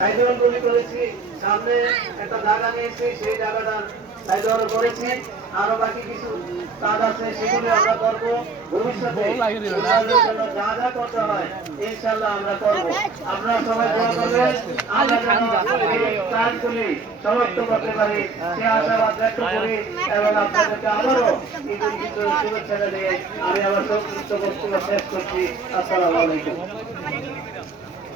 সাইডওয়াল তৈরি করেছি সামনে একটা জায়গা নিয়েছি সেই জায়গাটা করেছি। আরও বাকি কিছু কাজ আছে সেগুলো আমরা করব ভবিষ্যতে। যা যা করতে হয় ইনশাআল্লাহ আমরা করব। আপনারা সবাই দোয়া করবেন কাজগুলি সমাপ্ত করতে পারি। সে আশাবাদ ব্যক্ত করি এবং আপনাদেরকে আবারও শুভেচ্ছা জানিয়ে আমি আমার সংক্ষিপ্ত বক্তব্য শেষ করছি। আসসালামু আলাইকুম।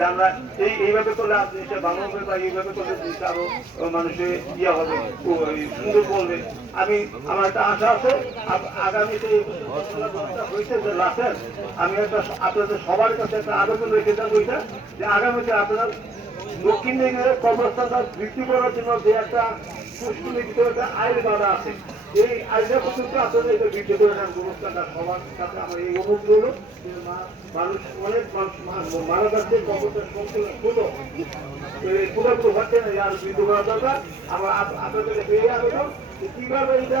একটা এইভাবে করলে আপনি করলে জিনিসটা ইয়ে হবে সুন্দর বলবে আমি আমার একটা আশা আছে আগামীতে হয়েছে যে লাস্টের আমি একটা আপনাদের সবার কাছে একটা আবেদন রেখে যাব যে আগামীতে আপনারা দক্ষিণ দিকে কবরস্থানটা বৃদ্ধি করার জন্য যে একটা সুষ্ঠু একটা আইন বাধা আছে। এই আইনের পর্যন্ত আসলে এটা বৃদ্ধি করে নেন ব্যবস্থাটা সবার কাছে আমার এই অনুরোধ রইল মানুষ অনেক মানুষ মারা যাচ্ছে কবরটা হচ্ছে না আর বৃদ্ধি করা দরকার। আমার আপনাদের এই আবেদন কীভাবে এটা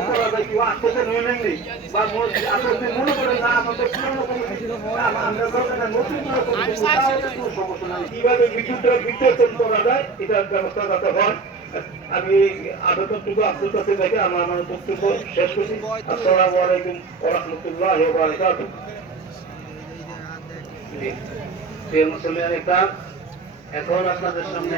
নেননি বা আপনারা যদি মনে করেন না আমাদের পুরোনো আম- আমরা দরকার নাই, নতুন কোনো কোনো কিছু, তাহলে কোনো সমস্যা নাই। কীভাবে বিদ্যুৎটা বিদ্যুৎ করা যায় এটার ব্যবস্থা যাতে হয়। আমি আবেদনটুকু আপনার কাছে দেখে আমার আমার বক্তব্য শেষ করছি। আসসালামু আলাইকুম এখন আপনাদের সামনে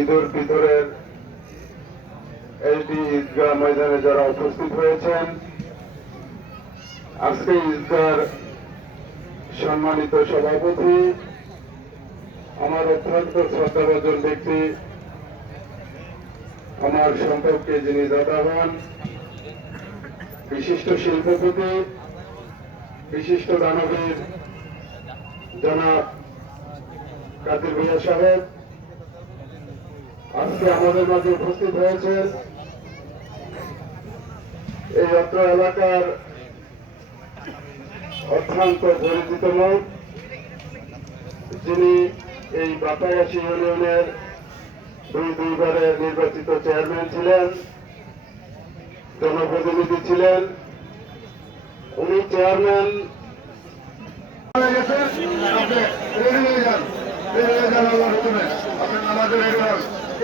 ঈদুল ফিতরের এইটি ঈদগাহ ময়দানে যারা উপস্থিত হয়েছেন, আজকে ঈদগার সম্মানিত সভাপতি, আমার অত্যন্ত শ্রদ্ধাভাজন ব্যক্তি, আমার সম্পর্কে যিনি দাদা হন বিশিষ্ট শিল্পপতি, বিশিষ্ট দানবীর জনাব কাদির ভূঁইয়া সাহেব আজকে আমাদের মাঝে উপস্থিত হয়েছে এই অত্র এলাকার অত্যন্ত পরিচিত লোক, যিনি এই বাতায়াসী ইউনিয়নের দুই দুইবারের নির্বাচিত চেয়ারম্যান ছিলেন, জনপ্রতিনিধি ছিলেন। উনি চেয়ারম্যান।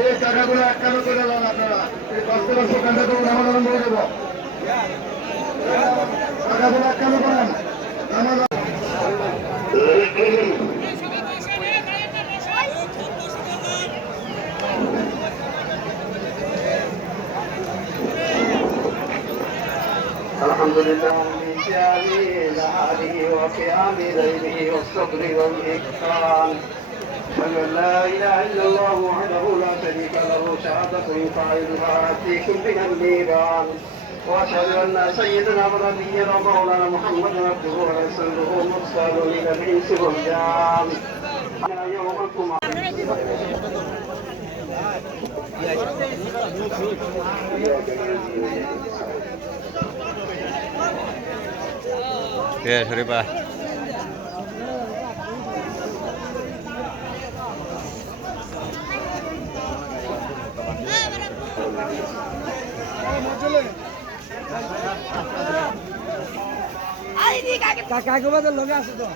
এই টাকাগুলো একখানো করে দেন আপনারা। এই কষ্ট কষ্ট কাজে তো রামাদান দিয়ে أشهد أن لا إله إلا الله وحده لا شريك له شهادة يقاعدها أتيكم بنبي بعد وأشهد أن سيدنا ونبينا ومولانا محمدا عبده ورسوله مرسل إلى الإنس والجان يومكم يا everybody. কাকা গোবাদের লোকে আছে তো